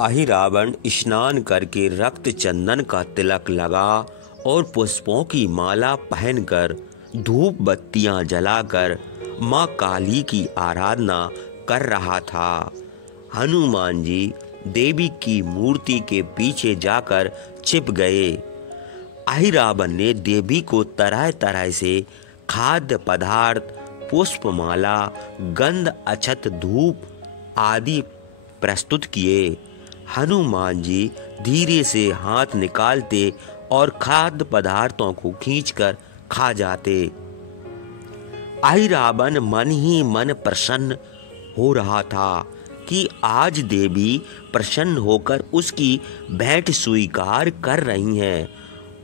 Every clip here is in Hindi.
अहिरावण स्नान करके रक्त चंदन का तिलक लगा और पुष्पों की माला पहनकर धूप बत्तियां जलाकर माँ काली की आराधना कर रहा था। हनुमान जी देवी की मूर्ति के पीछे जाकर छिप गए। अहिरावण ने देवी को तरह तरह से खाद्य पदार्थ, पुष्पमाला, गंध, अक्षत, धूप आदि प्रस्तुत किए। हनुमान जी धीरे से हाथ निकालते और खाद्य पदार्थों को खींचकर खा जाते। अहिरावण मन ही मन प्रसन्न हो रहा था कि आज देवी प्रसन्न होकर उसकी भेंट स्वीकार कर रही हैं।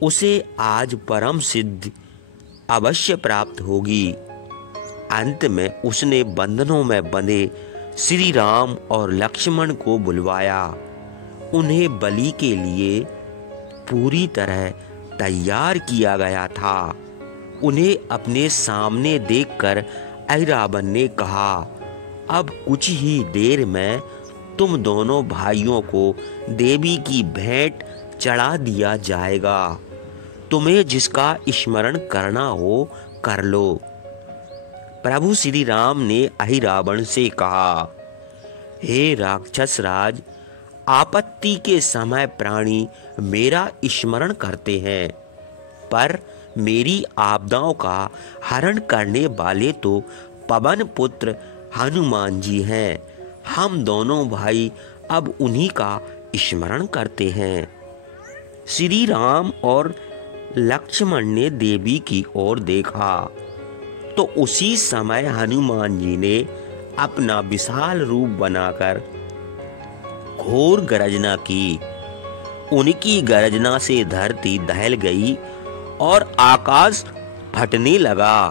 उसे आज परम सिद्धि अवश्य प्राप्त होगी। अंत में उसने बंधनों में बंधे श्री राम और लक्ष्मण को बुलवाया। उन्हें बलि के लिए पूरी तरह तैयार किया गया था। उन्हें अपने सामने देखकर अहिरावण ने कहा, अब कुछ ही देर में तुम दोनों भाइयों को देवी की भेंट चढ़ा दिया जाएगा। तुम्हें जिसका स्मरण करना हो कर लो। प्रभु श्री राम ने अहिरावण से कहा, हे राक्षस राज, आपत्ति के समय प्राणी मेरा स्मरण करते हैं, पर मेरी आपदाओं का हरण करने वाले तो पवन पुत्र हनुमान जी हैं। हम दोनों भाई अब उन्हीं का स्मरण करते हैं। श्री राम और लक्ष्मण ने देवी की ओर देखा तो उसी समय हनुमान जी ने अपना विशाल रूप बनाकर घोर गर्जना की। उनकी गर्जना से धरती दहल गई और आकाश फटने लगा।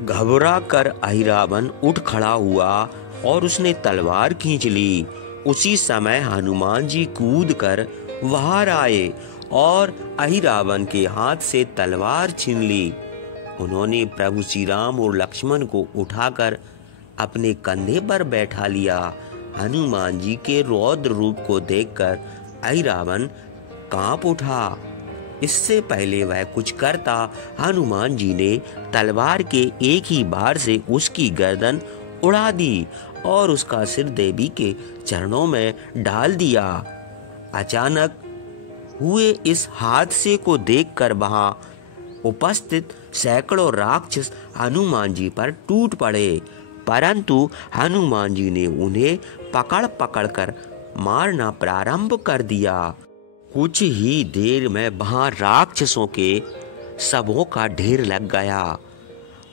घबरा कर अहिरावण उठ खड़ा हुआ और उसने तलवार खींच ली। उसी समय हनुमान जी कूद कर बाहर आए और अहिरावण के हाथ से तलवार छीन ली। उन्होंने प्रभु श्री राम और लक्ष्मण को उठाकर अपने कंधे पर बैठा लिया। हनुमान जी के रौद्र रूप को देखकर अहिरावण कांप उठा। इससे पहले वह कुछ करता, हनुमान जी ने तलवार के एक ही बार से उसकी गर्दन उड़ा दी और उसका सिर देवी के चरणों में डाल दिया। अचानक हुए इस हादसे को देखकर वहां उपस्थित सैकड़ों राक्षस हनुमान जी पर टूट पड़े, परंतु हनुमान जी ने उन्हें पकड़ पकड़ कर मारना प्रारंभ कर दिया। कुछ ही देर में वहां राक्षसों के शवों का ढेर लग गया।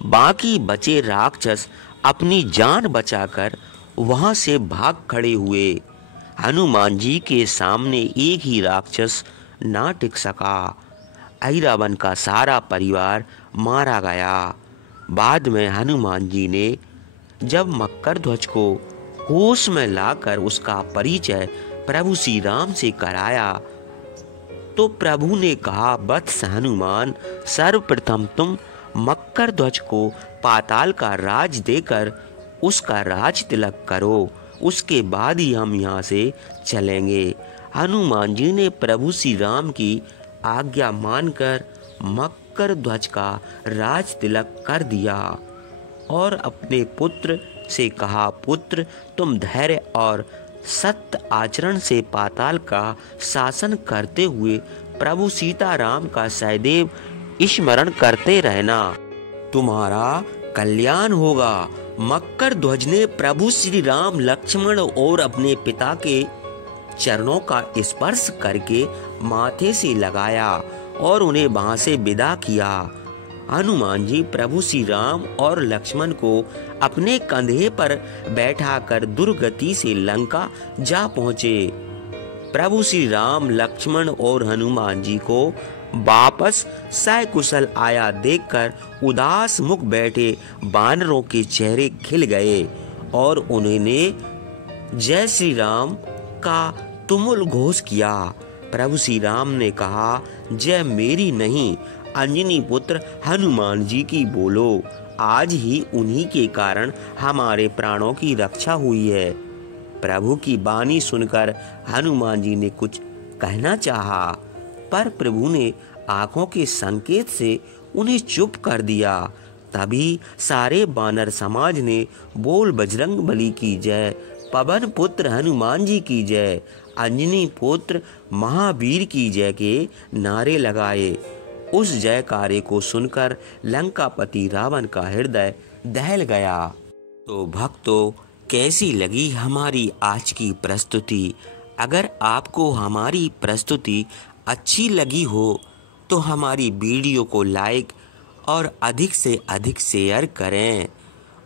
बाकी बचे राक्षस अपनी जान बचाकर वहां से भाग खड़े हुए। हनुमान जी के सामने एक ही राक्षस ना टिक सका। अहिरावण का सारा परिवार मारा गया। बाद में हनुमान जी ने जब मकर ध्वज को होश में लाकर उसका परिचय प्रभु श्री राम से कराया तो प्रभु ने कहा, वत्स हनुमान, सर्वप्रथम तुम मकर ध्वज को पाताल का राज देकर उसका राज तिलक करो, उसके बाद ही हम यहाँ से चलेंगे। हनुमान जी ने प्रभु श्री राम की आज्ञा मानकर मकर ध्वज का राज तिलक कर दिया और अपने पुत्र से कहा, पुत्र तुम धैर्य और सत्य आचरण से पाताल का शासन करते हुए प्रभु सीताराम का सदैव स्मरण करते रहना, तुम्हारा कल्याण होगा। मकर ध्वज ने प्रभु श्री राम, लक्ष्मण और अपने पिता के चरणों का स्पर्श करके माथे से लगाया और उन्हें वहां से विदा किया। हनुमान जी प्रभु श्री राम और लक्ष्मण को अपने कंधे पर बैठाकर दुर्गति से लंका जा पहुंचे। प्रभु श्री राम, लक्ष्मण और हनुमान जी को वापस सकुशल आया देखकर उदास मुख बैठे बानरों के चेहरे खिल गए और उन्होंने जय श्री राम का तुमुल घोष किया। प्रभु श्री राम ने कहा, जय मेरी नहीं, अंजनी पुत्र हनुमान जी की बोलो। आज ही उन्हीं के कारण हमारे प्राणों की रक्षा हुई है। प्रभु की वाणी सुनकर हनुमान जी ने कुछ कहना चाहा, पर प्रभु ने आंखों के संकेत से उन्हें चुप कर दिया। तभी सारे वानर समाज ने बोल बजरंग बली की जय, पवन पुत्र हनुमान जी की जय, अंजनी पुत्र महावीर की जय के नारे लगाए। उस जयकारे को सुनकर लंकापति रावण का हृदय दहल गया। तो भक्तों, कैसी लगी हमारी आज की प्रस्तुति? अगर आपको हमारी प्रस्तुति अच्छी लगी हो तो हमारी वीडियो को लाइक और अधिक से अधिक शेयर करें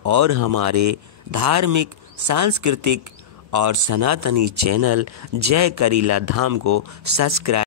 और हमारे धार्मिक, सांस्कृतिक और सनातनी चैनल जय करीला धाम को सब्सक्राइब